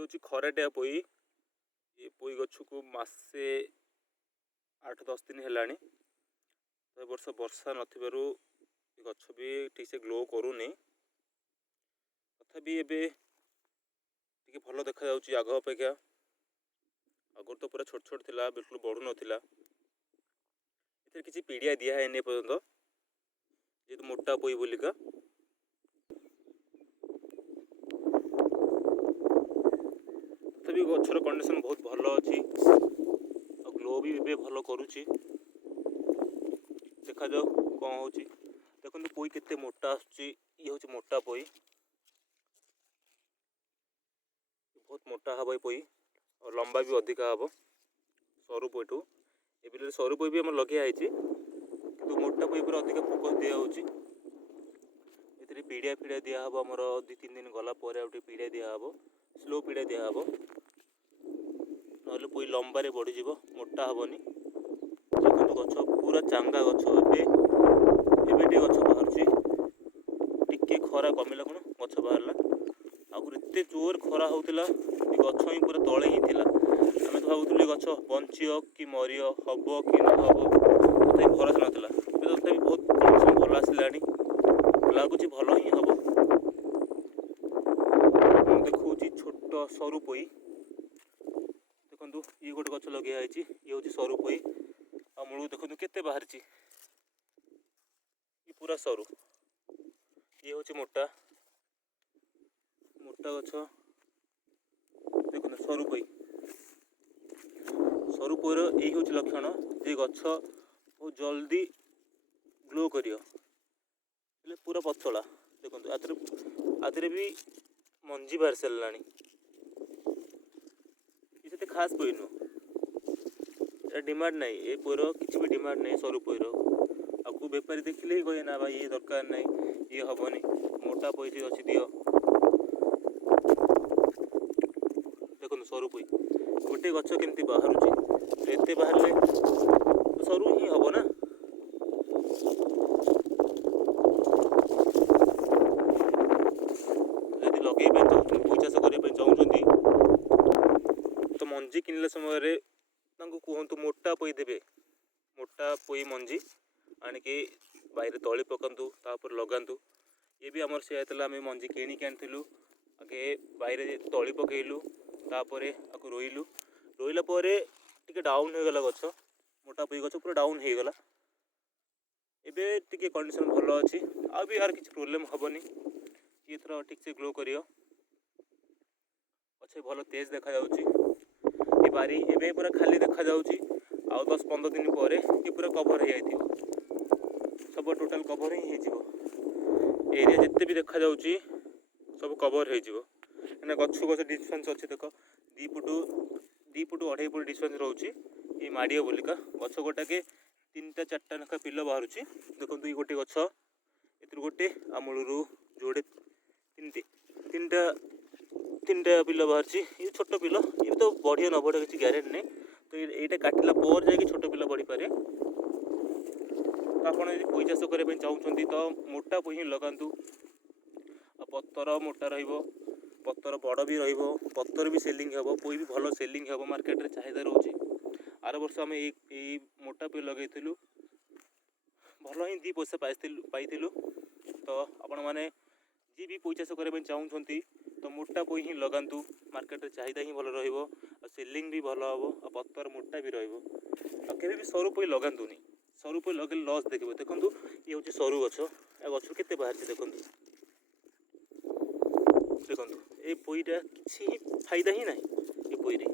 ये हूँ खराटिया पोई। ये पोई गछ को मासे 8-10 दिन है। तो वर्ष वर्षा नथिबारु गछ भी ठीक से ग्लो करूनी। तथापि एबे टिके भल देखा जाउची आग अपेक्षा। आगर तो पूरा छोट छोट थिला, बिल्कुल बढ़ू नथिला। एथरे किछि पीडिया दिया है ने पर्यंत, जेतु मोटा पोई बोलिका। तथापि गछर कंडीशन बहुत भल अछि और ग्लो भी एबे भल करूची। देखा जाओ कौन होची। देखो पोई केते मोटा आछी। ये होची मोटा पोई, बहुत मोटा हबो पोई और लंबा भी अधिका हबो सरू पोईठू। ए सरू पोई भी हम लगे आइछि, किंतु मोटा पोई पर अधिक फोकस दिया होची। एथरे पीडिया फीडिया दिया हबो। हमर 2-3 दिन गला परे आउटे पीडिया दिया हबो, स्लो पीडिया दिया हबो, नहले पोई लंबा रे बढ़ी जीवो, मोटा हबोनी। देखो गछ पूरा चांगा गछ। एबे टे गछ बाहरची। टिके खरा कमिला कोन गछ बाहरला। आगुर एते जोर खरा होउतिला, ए गछ ही पूरा तळे ही थिला। आमे तो भाबुतले गछ बंचियो कि मरियो, हबो कि न हबो, तथापि भरोसा नथिला। एबे तथापि बहुत कंडीशन भल आसिलानी, लागुची भल ही हबो। हम देखौची छोट सरू पोई। देखंतु ये गोटे गछ लगे आइछि। ये होची सरू पोई। आ मुळु देखंतु केते बाहरची। ये पूरा सरू। ये होची मोटा मोटा गछ। देखो सरू पोई। सरू पोईर यही होची लक्षण जे गछ बहुत जल्दी ग्लो करियो। हेले पूरा पतला। देखो आधरे भी मंजी बाहर सारानी। ये खास पोई नु डिमांड नहीं। ये पोईर किसी भी डिमांड नहीं। सरू पोईर आपको बेपारी देखिले ही कहे ना भाई ये दरकार नहीं, ये हबनी, मोटा पोई अच्छी दियो। देखो सरू पोई गोटे गछ केमती बाहरुची। एते बाहरले तो सरू ही हबो ना। यदि लगे पोई चाष करने चाहूँगी तो मंजी किनले समय कहतु मोटा पोई देवे। मोटा पोई मंजी आणिकी बाहर तली पकातु, तापर लगातु। ये भी आमर से आम मंजी किणिक आनिलु। आगे बाहर तली पकईलु, तापर आपको रोईलु। रोईला टिके डाउन हो गला गछ। मोटा पोई गछ पूरा डाउन हो गला। एबे टिके कंडीशन भल अच्छी। आ भी यार किसी प्रोब्लेम हबनी। ये थर ठीक से ग्लो करियो। अच्छे भल तेज देखा जाउची। ये बारी एबे पूरा खाली देखा जाउची। आ 10-15 दिन पर ये पूरा कवर हो जाइथिबो। सब टोटल कवर ही हो। एरिया जिते भी देखा जाउची सब कवर हो। गछ गछ डिस्टेंस अच्छे देख 2 फुट 2.5 फुट डिस्टेंस रोचे। ये माड़ियो बोलिका गछ गोटा के 3-4टा लेखा पिल बाहर। देखो ये गोटे गछ ए गोटे आमूलू जोड़े 3टा पिल बाहर। ये छोट पिल, ये तो बढ़िया न बढ़िया किसी ग्यारेंटी नहीं। तो ये काटिला पर जाकि छोट पिला बढ़ी पारे। तो आप पोई चाष करने चाहूँगी तो मोटा पोई ही लगातु। पत्तर मोटा रहिबो, पत्तर बड़ भी रहिबो, पत्तर भी सेलिंग हेबो, पोई भी भल सेलिंग हेबो। मार्केट रे चाहिदा रोची। आर वर्ष आम ये मोटा पोई लगेइथिलु, भल ही 2 पैसा पाइथिलु। तो आपण माने जी भी पोई चाष करने चाहूँगी तो मोटा पोई ही लगातु। मार्केट रे चाहिदा ही भल रहिबो, सेलिंग भी भल हेबो, पत्तर मोटा भी रहिबो। आ केबे भी सरू पोई लगातुनी। सरू पोई लगे लस देखिबो। देखंतु ये होची सरू गछ। आ गछ केते बाहर देखंतु। देखो ये पोईटा किसी फायदा ही ना ये पोई रे।